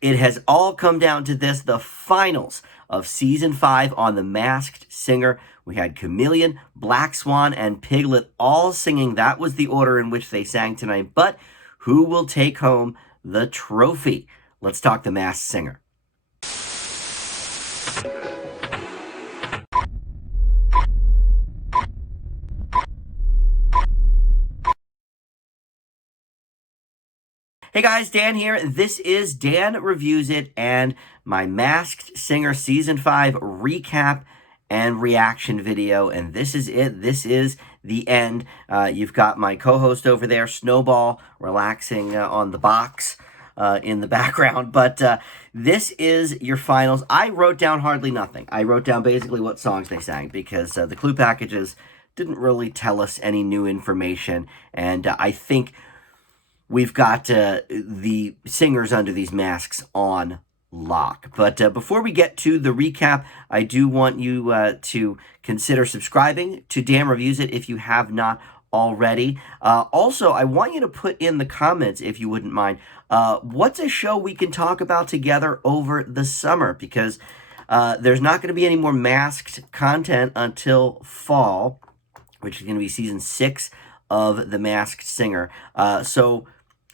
it has all come down to this, the finals of Season 5 on The Masked Singer. We had Chameleon, Black Swan, and Piglet all singing. That was the order in which they sang tonight. But who will take home the trophy? Let's talk The Masked Singer. Hey guys, Dan here. This is Dan Reviews It and my Masked Singer Season 5 recap and reaction video. And this is it. This is the end. You've got my co-host over there, Snowball, relaxing on the box in the background. But this is your finals. I wrote down hardly nothing. I wrote down basically what songs they sang because the clue packages didn't really tell us any new information. And I think we've got the singers under these masks on lock. But before we get to the recap, I do want you to consider subscribing to Dan Reviews It if you have not already. Also, I want you to put in the comments, if you wouldn't mind, what's a show we can talk about together over the summer? Because there's not going to be any more masked content until fall, which is going to be season 6 of The Masked Singer. So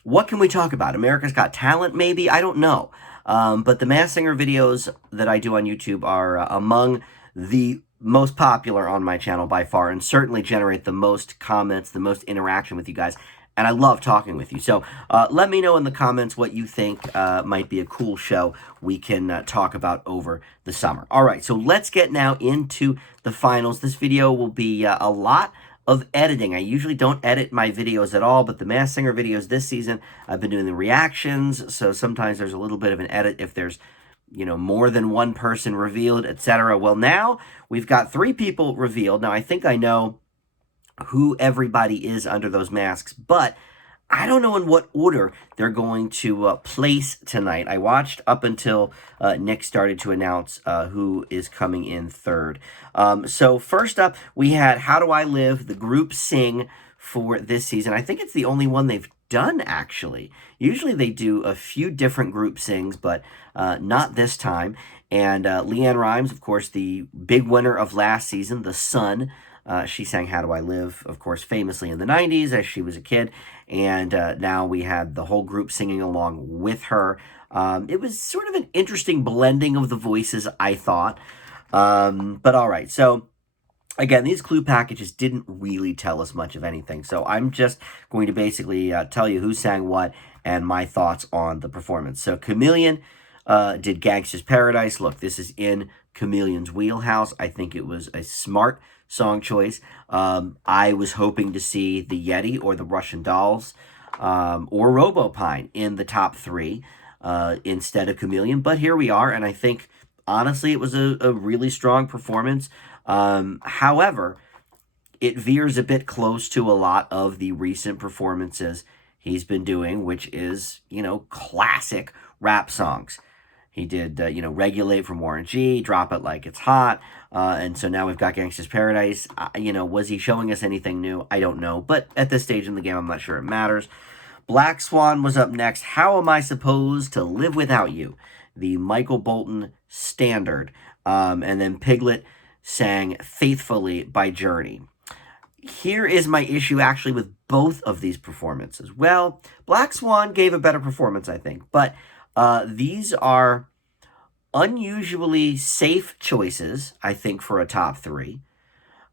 what can we talk about? America's Got Talent, maybe? I don't know. But the Masked Singer videos that I do on YouTube are among the most popular on my channel by far, and certainly generate the most comments, the most interaction with you guys. And I love talking with you. So let me know in the comments what you think might be a cool show we can talk about over the summer. All right, so let's get now into the finals. This video will be a lot of editing. I usually don't edit my videos at all, but the Masked Singer videos this season, I've been doing the reactions, so sometimes there's a little bit of an edit if there's, you know, more than one person revealed, etc. Well, now we've got 3 people revealed. Now, I think I know who everybody is under those masks, but I don't know in what order they're going to place tonight. I watched up until Nick started to announce who is coming in third. So first up, we had How Do I Live, the group sing for this season. I think it's the only one they've done, actually. Usually they do a few different group sings, but not this time. And Leanne Rimes, of course, the big winner of last season, The Sun. She sang How Do I Live, of course, famously in the 90s as she was a kid. And now we had the whole group singing along with her. It was sort of an interesting blending of the voices, I thought. But all right, so again, these clue packages didn't really tell us much of anything. So I'm just going to basically tell you who sang what and my thoughts on the performance. So Chameleon did Gangsta's Paradise. Look, this is in Chameleon's wheelhouse. I think it was a smart song choice. I was hoping to see the Yeti or the Russian Dolls or Robopine in the top 3 instead of Chameleon. But here we are, and I think, honestly, it was a really strong performance. However, it veers a bit close to a lot of the recent performances he's been doing, which is, you know, classic rap songs. He did, you know, Regulate from Warren G, Drop It Like It's Hot, and so now we've got Gangsta's Paradise. You know, was he showing us anything new? I don't know, but at this stage in the game, I'm not sure it matters. Black Swan was up next. How Am I Supposed to Live Without You? The Michael Bolton standard. And then Piglet sang Faithfully by Journey. Here is my issue actually with both of these performances. Well, Black Swan gave a better performance, I think, but these are unusually safe choices, I think, for a top 3.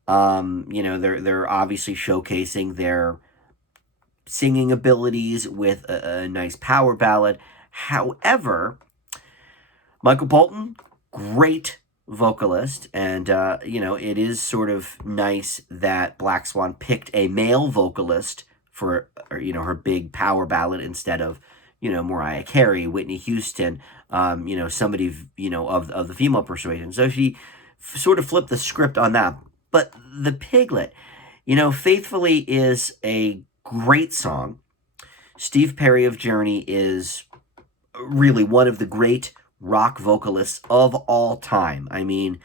You know, they're obviously showcasing their singing abilities with a nice power ballad. However, Michael Bolton, great vocalist, and you know, it is sort of nice that Black Swan picked a male vocalist for, you know, her big power ballad instead of, you know, Mariah Carey, Whitney Houston, you know, somebody, you know, of the female persuasion. So she sort of flipped the script on that. But the Piglet, you know, Faithfully is a great song. Steve Perry of Journey is really one of the great rock vocalists of all time. I mean,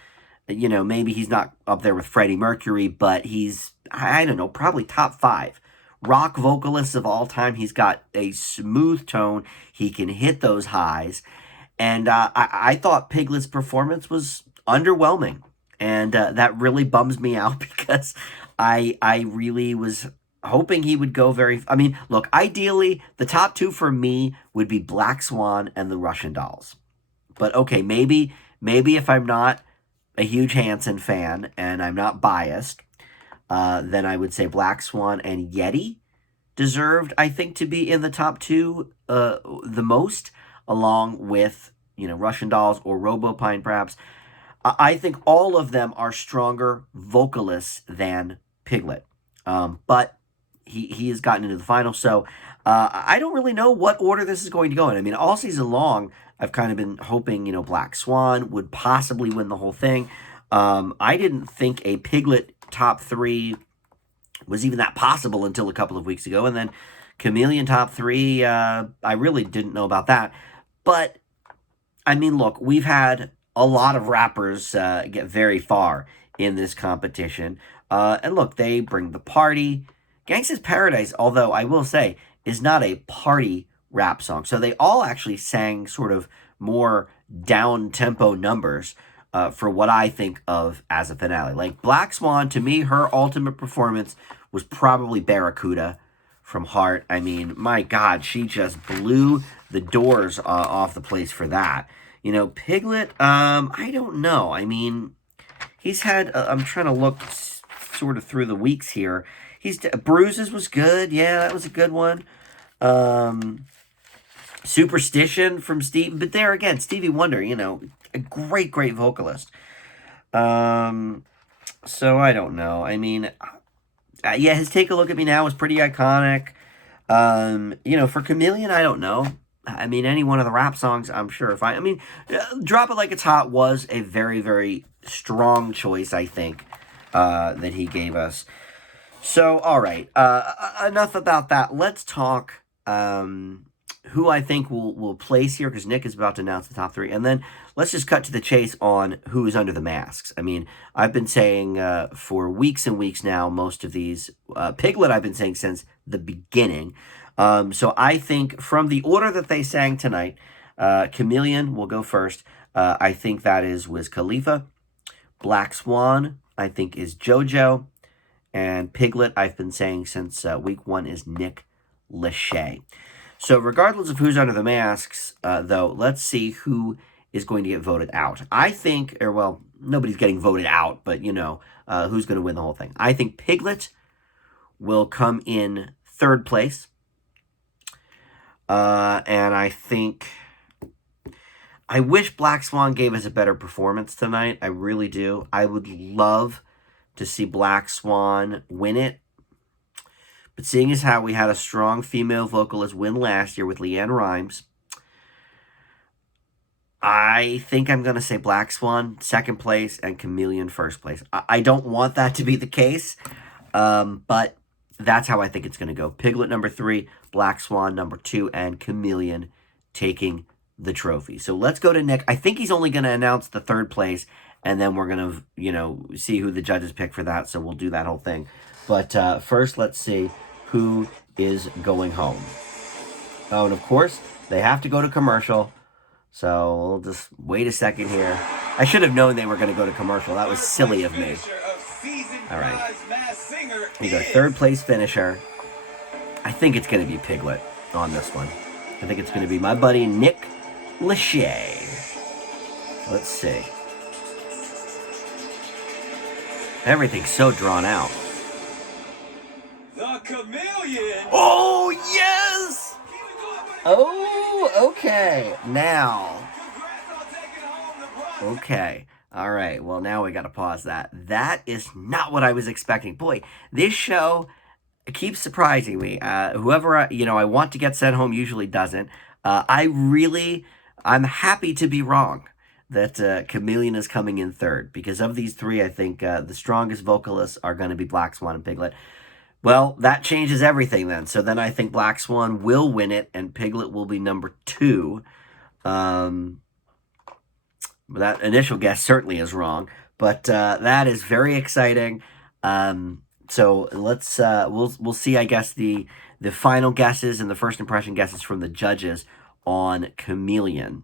you know, maybe he's not up there with Freddie Mercury, but he's, I don't know, probably top 5 rock vocalists of all time. He's got a smooth tone. He can hit those highs. And I thought Piglet's performance was underwhelming. And that really bums me out because I really was hoping he would go very... I mean, look, ideally, the top two for me would be Black Swan and the Russian Dolls. But okay, maybe if I'm not a huge Hanson fan and I'm not biased, then I would say Black Swan and Yeti deserved, I think, to be in the top two the most, along with, Russian Dolls or Robopine, perhaps. I think all of them are stronger vocalists than Piglet. But he has gotten into the final, so I don't really know what order this is going to go in. I mean, all season long, I've kind of been hoping, Black Swan would possibly win the whole thing. I didn't think a Piglet top three was even that possible until a couple of weeks ago. And then Chameleon top three, I really didn't know about that. But, I mean, look, we've had a lot of rappers get very far in this competition. And look, they bring the party. Gangsta's Paradise, although I will say, is not a party rap song. So they all actually sang sort of more down-tempo numbers for what I think of as a finale. Like Black Swan, to me, her ultimate performance was probably Barracuda from Heart. I mean, my God, she just blew the doors off the place for that. Piglet, I don't know. I mean, he's had, I'm trying to look sort of through the weeks here. Bruises was good. Yeah, that was a good one. Superstition from Steve, but there again, Stevie Wonder, a great vocalist. So I don't know. I mean, yeah, his Take a Look at Me Now was pretty iconic. For Chameleon, I don't know. I mean, any one of the rap songs, I'm sure. Drop It Like It's Hot was a very, very strong choice, I think, that he gave us. So, all right. Enough about that. Let's talk who I think will place here, because Nick is about to announce the top three. And then let's just cut to the chase on who is under the masks. I mean, I've been saying for weeks and weeks now, most of these. Piglet, I've been saying since the beginning. So I think from the order that they sang tonight, Chameleon will go first. I think that is Wiz Khalifa. Black Swan, I think, is JoJo. And Piglet, I've been saying since week one, is Nick Lachey. So regardless of who's under the masks, though, let's see who is going to get voted out. I think, nobody's getting voted out, but, who's going to win the whole thing. I think Piglet will come in third place. And I think... I wish Black Swan gave us a better performance tonight. I really do. I would love to see Black Swan win it. But seeing as how we had a strong female vocalist win last year with Leanne Rimes, I think I'm going to say Black Swan second place and Chameleon first place. I don't want that to be the case, but that's how I think it's going to go. Piglet number 3, Black Swan number 2, and Chameleon taking the trophy. So let's go to Nick. I think he's only going to announce the third place, and then we're going to, see who the judges pick for that. So we'll do that whole thing. But first, let's see who is going home. Oh, and of course, they have to go to commercial. So we'll just wait a second here. I should have known they were going to go to commercial. That was silly of me. All right. We go third place finisher. I think it's going to be Piglet on this one. I think it's going to be my buddy Nick Lachey. Let's see. Everything's so drawn out. The Chameleon. Oh, yes! Oh, okay. Now. Okay. All right. Well, now we got to pause that. That is not what I was expecting. Boy, this show keeps surprising me. Whoever, I want to get sent home usually doesn't. I'm happy to be wrong that Chameleon is coming in third. Because of these three, I think the strongest vocalists are going to be Black Swan and Piglet. Well, that changes everything then. So then I think Black Swan will win it, and Piglet will be number 2. That initial guess certainly is wrong. But that is very exciting. So let's we'll see, I guess, the final guesses and the first impression guesses from the judges on Chameleon.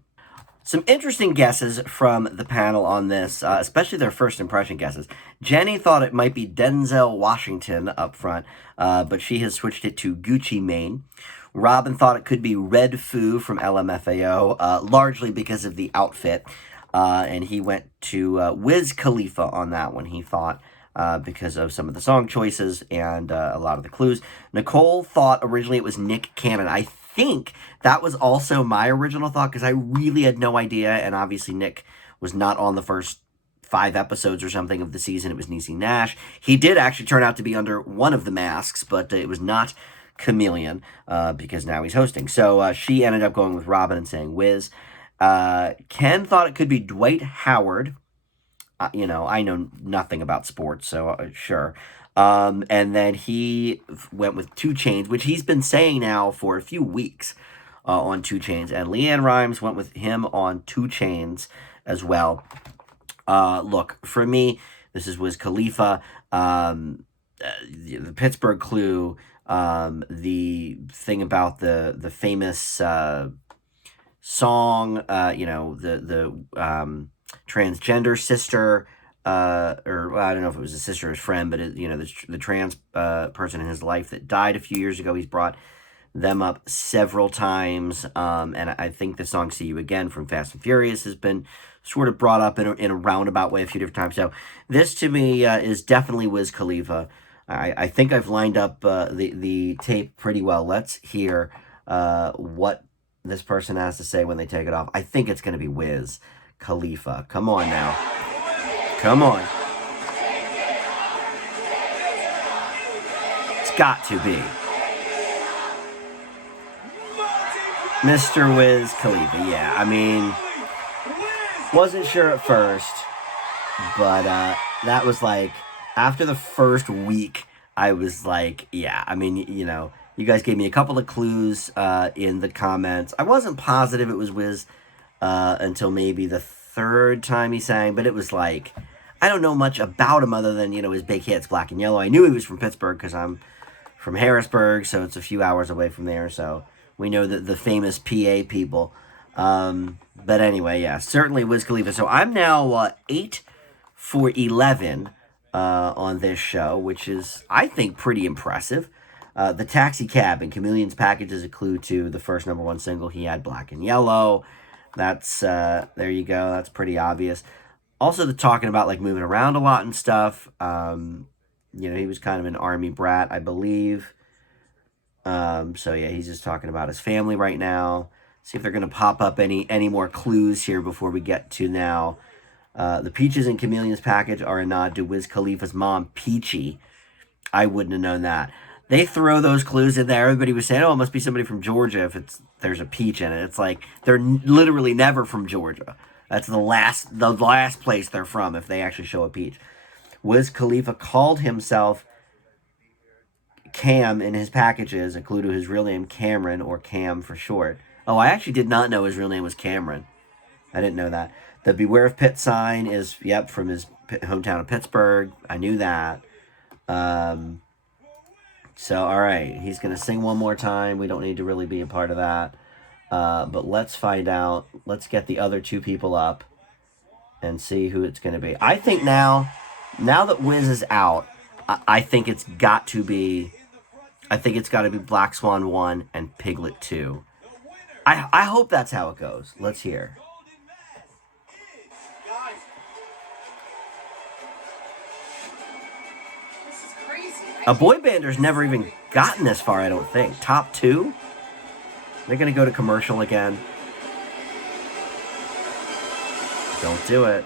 Some interesting guesses from the panel on this, especially their first impression guesses. Jenny thought it might be Denzel Washington up front, but she has switched it to Gucci Mane. Robin thought it could be Red Foo from LMFAO, largely because of the outfit, and he went to Wiz Khalifa on that one, he thought, because of some of the song choices and a lot of the clues. Nicole thought originally it was Nick Cannon. I think that was also my original thought because I really had no idea, and obviously Nick was not on the first 5 episodes or something of the season. It was Niecy Nash. He did actually turn out to be under one of the masks, but it was not Chameleon because now he's hosting. So she ended up going with Robin and saying Wiz. Ken thought it could be Dwight Howard. You know, I know nothing about sports, so sure. And then he went with 2 Chainz, which he's been saying now for a few weeks on 2 Chainz. And Leanne Rimes went with him on 2 Chainz as well. Look, for me, this is Wiz Khalifa. The Pittsburgh clue, the thing about the famous song, you know, the transgender sister, or well, I don't know if it was a sister or his friend, but you know, the trans person in his life that died a few years ago. He's brought them up several times, and I think the song "See You Again" from Fast and Furious has been sort of brought up in a roundabout way a few different times. So this to me is definitely Wiz Khalifa. I think I've lined up the tape pretty well. Let's hear what this person has to say when they take it off. I think it's going to be Wiz Khalifa. Come on now. Come on. It's got to be Mr. Wiz Khalifa. Yeah, I mean, wasn't sure at first, but that was like, after the first week, I was like, yeah, I mean, you know, you guys gave me a couple of clues in the comments. I wasn't positive it was Wiz until maybe the 3rd time he sang, but it was like, I don't know much about him other than, you know, his big hits, Black and Yellow. I knew he was from Pittsburgh because I'm from Harrisburg, so it's a few hours away from there, so we know that the famous PA people. But anyway, yeah, certainly Wiz Khalifa. So I'm now 8 for 11 on this show, which is, I think, pretty impressive. The Taxi Cab and Chameleon's Package is a clue to the first #1 single. He had Black and Yellow. That's, there you go. That's pretty obvious. Also, the talking about, like, moving around a lot and stuff. You know, he was kind of an army brat, I believe. So, yeah, he's just talking about his family right now. See if they're going to pop up any more clues here before we get to now. The Peaches in Chameleon's Package are a nod to Wiz Khalifa's mom, Peachy. I wouldn't have known that. They throw those clues in there. Everybody was saying, oh, it must be somebody from Georgia if there's a peach in it. It's like, they're literally never from Georgia. That's the last place they're from if they actually show a peach. Wiz Khalifa called himself Cam in his packages, a clue to his real name, Cameron, or Cam for short. Oh, I actually did not know his real name was Cameron. I didn't know that. The Beware of Pitt sign is, yep, from his hometown of Pittsburgh. I knew that. So, all right, he's going to sing one more time. We don't need to really be a part of that. But let's find out. Let's get the other 2 people up and see who it's going to be. I think now that Wiz is out, I think it's got to be Black Swan 1 and Piglet 2. I hope that's how it goes. Let's hear. A boy bander's never even gotten this far, I don't think. Top 2? They're going to go to commercial again. Don't do it.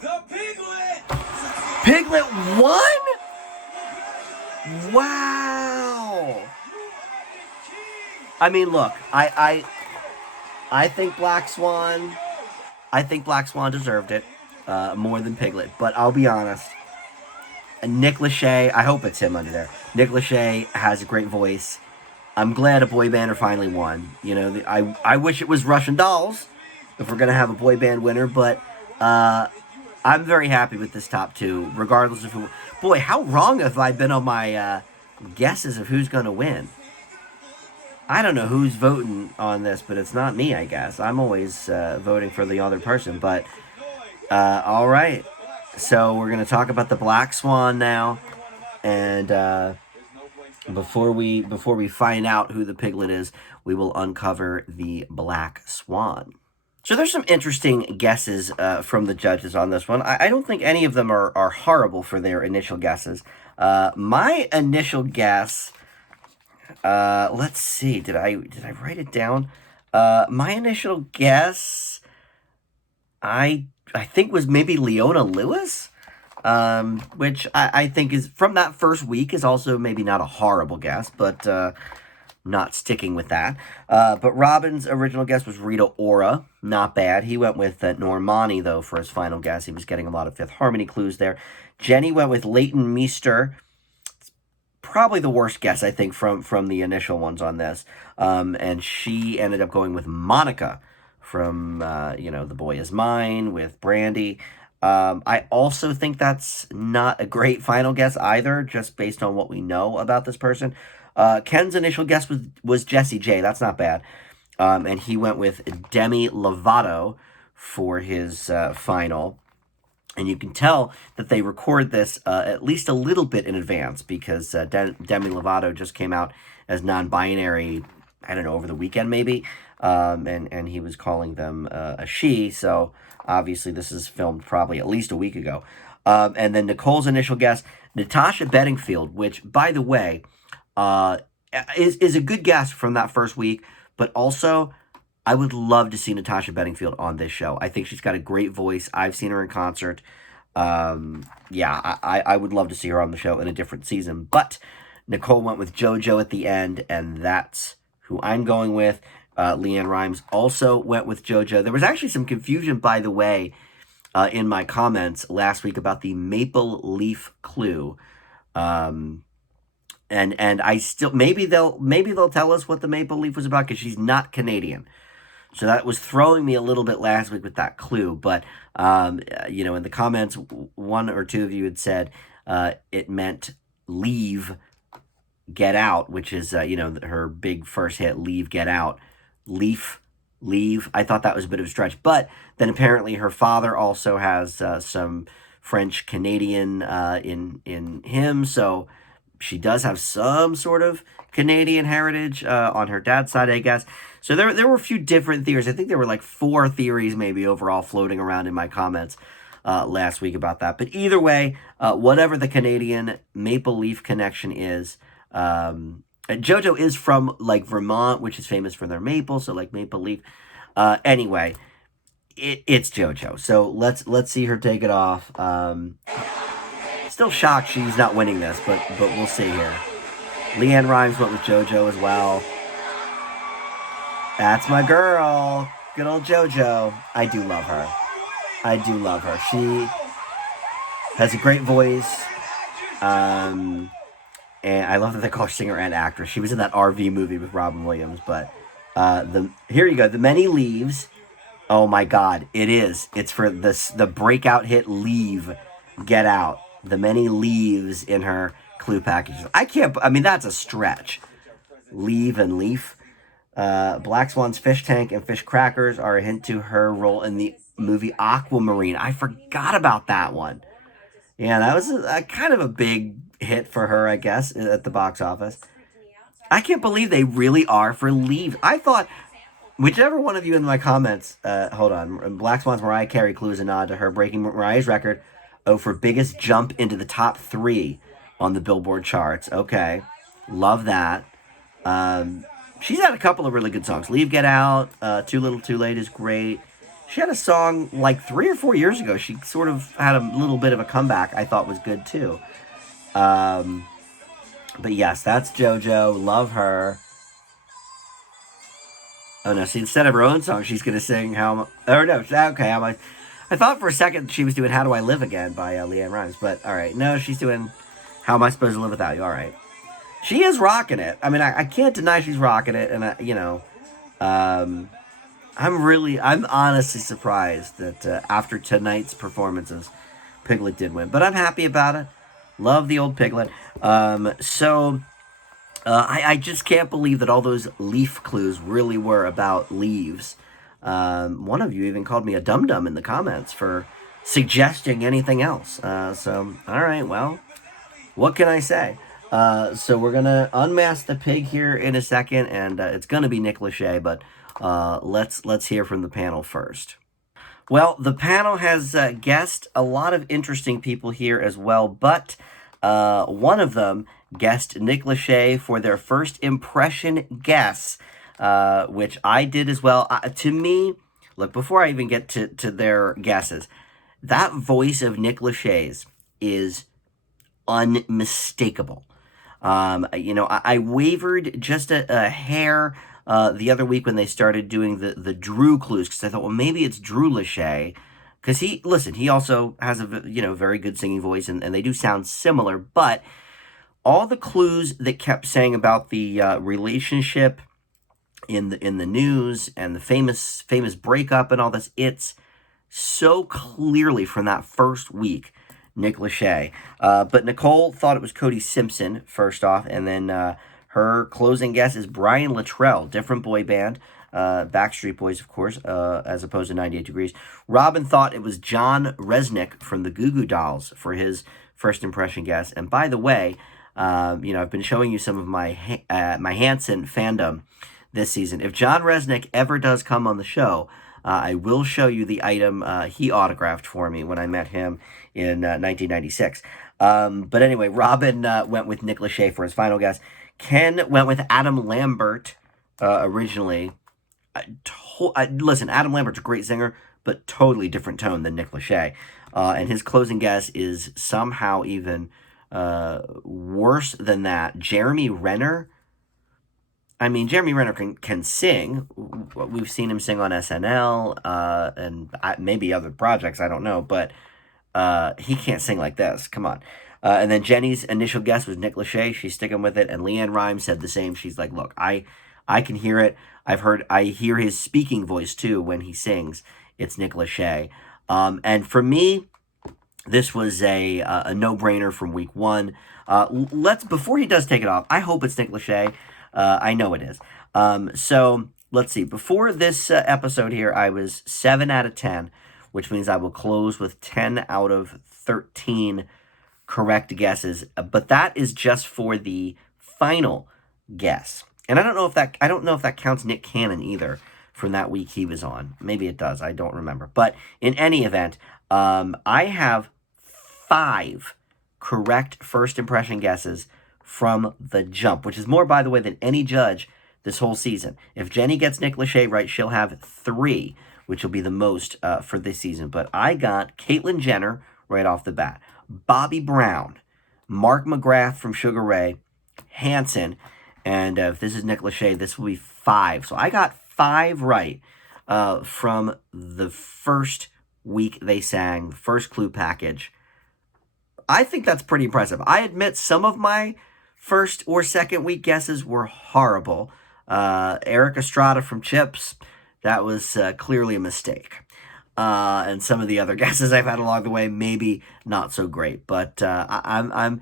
The Piglet! Piglet won? Wow! I mean, look, I think Black Swan, deserved it more than Piglet. But I'll be honest, Nick Lachey, I hope it's him under there. Nick Lachey has a great voice. I'm glad a boy bander finally won. You know, I wish it was Russian Dolls if we're going to have a boy band winner, but I'm very happy with this top 2, regardless of who. Boy, how wrong have I been on my guesses of who's going to win? I don't know who's voting on this, but it's not me, I guess. I'm always voting for the other person. But, all right. So we're going to talk about the Black Swan now. And before we find out who the piglet is, we will uncover the Black Swan. So there's some interesting guesses from the judges on this one. I don't think any of them are horrible for their initial guesses. My initial guess, let's see, did I write it down? My initial guess, I think was maybe Leona Lewis, which I think is, from that first week, is also maybe not a horrible guess, but not sticking with that. But Robin's original guess was Rita Ora. Not bad. He went with Normani, though, for his final guess. He was getting a lot of Fifth Harmony clues there. Jenny went with Leighton Meester. Probably the worst guess, I think, from the initial ones on this. And she ended up going with Monica from, The Boy Is Mine with Brandy. I also think that's not a great final guess either, just based on what we know about this person. Ken's initial guess was Jessie J. That's not bad. And he went with Demi Lovato for his final. And you can tell that they record this at least a little bit in advance, because Demi Lovato just came out as non-binary, I don't know, over the weekend maybe. And he was calling them a she. So obviously this is filmed probably at least a week ago. And then Nicole's initial guess, Natasha Bedingfield, which, by the way, is a good guess from that first week. But also, I would love to see Natasha Bedingfield on this show. I think she's got a great voice. I've seen her in concert. I would love to see her on the show in a different season. But Nicole went with JoJo at the end, and that's who I'm going with. Leanne Rimes also went with JoJo. There was actually some confusion, by the way, in my comments last week about the maple leaf clue. And I still, maybe they'll tell us what the maple leaf was about, because she's not Canadian. So that was throwing me a little bit last week with that clue. But, in the comments, one or two of you had said it meant leave, get out, which is, her big first hit, Leave, Get Out. Leaf, leave. I thought that was a bit of a stretch. But then apparently her father also has some French-Canadian in him. So she does have some sort of Canadian heritage on her dad's side, I guess. So there were a few different theories. I think there were like 4 theories maybe overall floating around in my comments last week about that. But either way, whatever the Canadian maple leaf connection is, JoJo is from like Vermont, which is famous for their maple, so like maple leaf. Anyway, it's JoJo. So let's see her take it off. Still shocked she's not winning this, but we'll see here. Leanne Rimes went with JoJo as well. That's my girl. Good old JoJo. I do love her. She has a great voice. And I love that they call her singer and actress. She was in that RV movie with Robin Williams. But here you go. The Many Leaves. Oh my God. It is. It's for the breakout hit Leave, Get Out. The Many Leaves in her clue packages. That's a stretch. Leave and Leaf. Black Swan's fish tank and fish crackers are a hint to her role in the movie Aquamarine. I forgot about that one. Yeah, that was kind of a big hit for her, I guess, at the box office. I can't believe they really are for Leave. I thought, whichever one of you in my comments, hold on, Black Swan's Mariah Carey clue is a nod to her breaking Mariah's record for biggest jump into the top 3 on the Billboard charts. Okay, love that. She's had a couple of really good songs. Leave, Get Out, Too Little Too Late is great. She had a song like 3 or 4 years ago. She sort of had a little bit of a comeback I thought was good too. But yes, that's JoJo. Love her. Oh no, see, instead of her own song, she's going to sing I thought for a second she was doing How Do I Live Again by Leanne Rimes. But alright, no, she's doing How Am I Supposed to Live Without You. Alright. She is rocking it. I can't deny she's rocking it. And, I'm honestly surprised that after tonight's performances, Piglet did win. But I'm happy about it. Love the old Piglet. I just can't believe that all those leaf clues really were about leaves. One of you even called me a dum-dum in the comments for suggesting anything else. All right, well, what can I say? So we're gonna unmask the pig here in a second, and it's gonna be Nick Lachey, but let's hear from the panel first. Well, the panel has guessed a lot of interesting people here as well, but one of them guessed Nick Lachey for their first impression guess, which I did as well. To me, look, before I even get to their guesses, that voice of Nick Lachey's is unmistakable. I wavered just a hair the other week when they started doing the Drew clues, because I thought, well, maybe it's Drew Lachey, because he also has a very good singing voice, and they do sound similar, but all the clues that kept saying about the relationship in the news and the famous breakup and all this, it's so clearly from that first week Nick Lachey. But Nicole thought it was Cody Simpson first off, and then her closing guess is Brian Luttrell, different boy band, Backstreet Boys, of course, as opposed to 98 Degrees. Robin thought it was John Resnick from the Goo Goo Dolls for his first impression guess. And by the way, I've been showing you some of my my Hanson fandom this season. If John Resnick ever does come on the show, I will show you the item he autographed for me when I met him in 1996. But anyway, Robin went with Nick Lachey for his final guess. Ken went with Adam Lambert originally. Listen, Adam Lambert's a great singer, but totally different tone than Nick Lachey. And his closing guess is somehow even worse than that. Jeremy Renner. I mean, Jeremy Renner can sing. We've seen him sing on SNL and maybe other projects. I don't know, but he can't sing like this. Come on. And then Jenny's initial guess was Nick Lachey. She's sticking with it. And Leanne Rimes said the same. She's like, look, I can hear it. I hear his speaking voice too when he sings. It's Nick Lachey. And for me, this was a no-brainer from week one. Before he does take it off, I hope it's Nick Lachey. I know it is. So let's see. Before this episode here, I was 7 out of 10, which means I will close with 10 out of 13 correct guesses. But that is just for the final guess. And I don't know if that counts Nick Cannon either from that week he was on. Maybe it does. I don't remember. But in any event, I have 5 correct first impression guesses from the jump, which is more, by the way, than any judge this whole season. If Jenny gets Nick Lachey right, she'll have 3, which will be the most for this season. But I got Caitlyn Jenner right off the bat, Bobby Brown, Mark McGrath from Sugar Ray, Hanson, and if this is Nick Lachey, this will be 5. So I got 5 right from the first week they sang, first clue package. I think that's pretty impressive. I admit some of my first or second week guesses were horrible. Eric Estrada from Chips, that was clearly a mistake. And some of the other guesses I've had along the way, maybe not so great. But I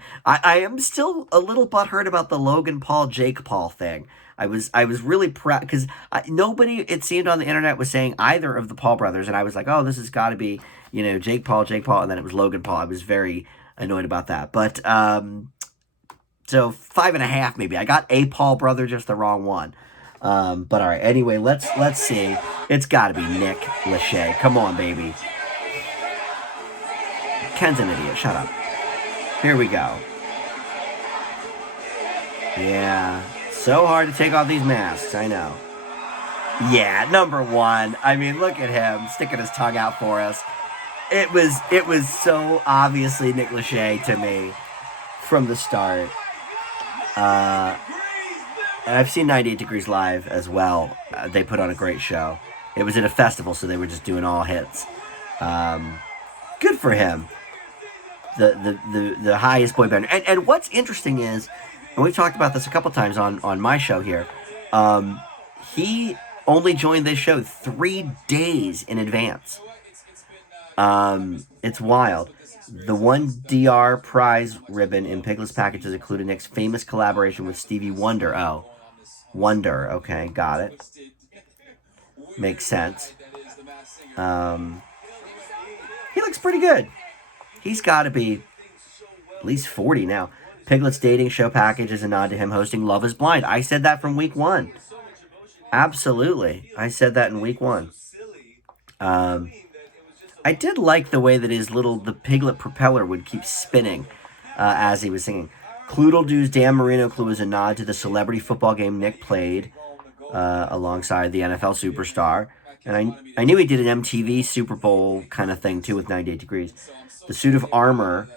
am still a little butthurt about the Logan Paul, Jake Paul thing. I was really proud because nobody, it seemed on the internet, was saying either of the Paul brothers, and I was like, oh, this has got to be Jake Paul, and then it was Logan Paul. I was very annoyed about that. But so 5.5 maybe. I got a Paul brother, just the wrong one. But all right. Anyway, let's see. It's got to be Nick Lachey. Come on, baby. Ken's an idiot. Shut up. Here we go. Yeah. So hard to take off these masks. I know. Yeah, number 1. I mean, look at him sticking his tongue out for us. It was so obviously Nick Lachey to me from the start. And I've seen 98 Degrees live as well. They put on a great show. It was at a festival, so they were just doing all hits. Good for him. The highest boy band. And what's interesting is, and we've talked about this a couple times on my show here, he only joined this show 3 days in advance. It's wild. The one DR prize ribbon in Piglet's packages included Nick's famous collaboration with Stevie Wonder. Oh, Wonder. Okay, got it. Makes sense. He looks pretty good. He's got to be at least 40 now. Piglet's dating show package is a nod to him hosting Love is Blind. I said that from week 1. Absolutely. I said that in week 1. I did like the way that the Piglet propeller would keep spinning as he was singing. Cloodle-Doo's Dan Marino clue is a nod to the celebrity football game Nick played alongside the NFL superstar. And I knew he did an MTV Super Bowl kind of thing, too, with 98 Degrees. The suit of armor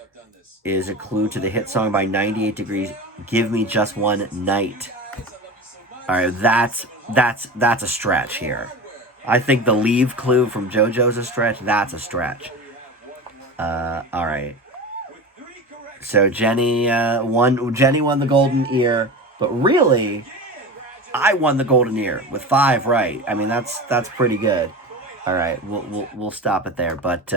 is a clue to the hit song by 98 Degrees, Give Me Just One Night. All right, that's a stretch here. I think the leave clue from JoJo's a stretch. That's a stretch. All right. So Jenny won the golden ear, but really, I won the golden ear with 5 right. I mean, that's pretty good. All right, we'll stop it there. But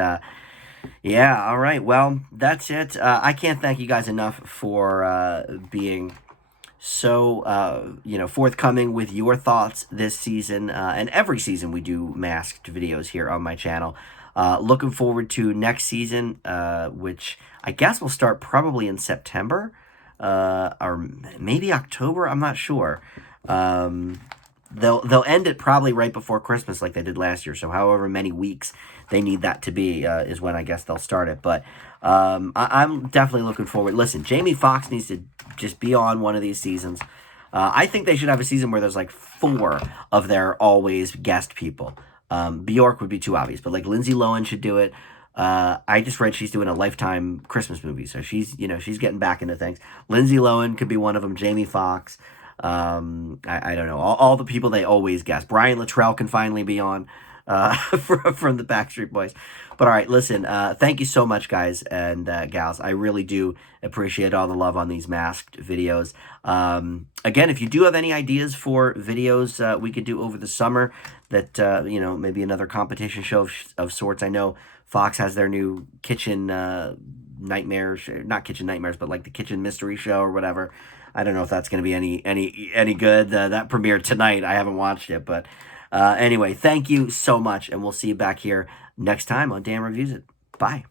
yeah, all right. Well, that's it. I can't thank you guys enough for being so forthcoming with your thoughts this season, and every season we do masked videos here on my channel. Looking forward to next season, which I guess will start probably in September, or maybe October. I'm not sure. They'll end it probably right before Christmas, like they did last year. So however many weeks they need that to be is when I guess they'll start it. But I'm definitely looking forward. Listen, Jamie Foxx needs to just be on one of these seasons. I think they should have a season where there's like 4 of their always guest people. Bjork would be too obvious, but like Lindsay Lohan should do it. I just read she's doing a Lifetime Christmas movie, so she's getting back into things. Lindsay Lohan could be one of them. Jamie Foxx. I don't know. All the people they always guest. Brian Luttrell can finally be on from the Backstreet Boys. But all right, listen, thank you so much, guys and gals. I really do appreciate all the love on these masked videos. Again, if you do have any ideas for videos we could do over the summer that, maybe another competition show of sorts. I know Fox has their new kitchen nightmares, not kitchen nightmares, but like the kitchen mystery show or whatever. I don't know if that's going to be any good. That premiered tonight. I haven't watched it, but anyway, thank you so much, and we'll see you back here next time on Dan Reviews It. Bye.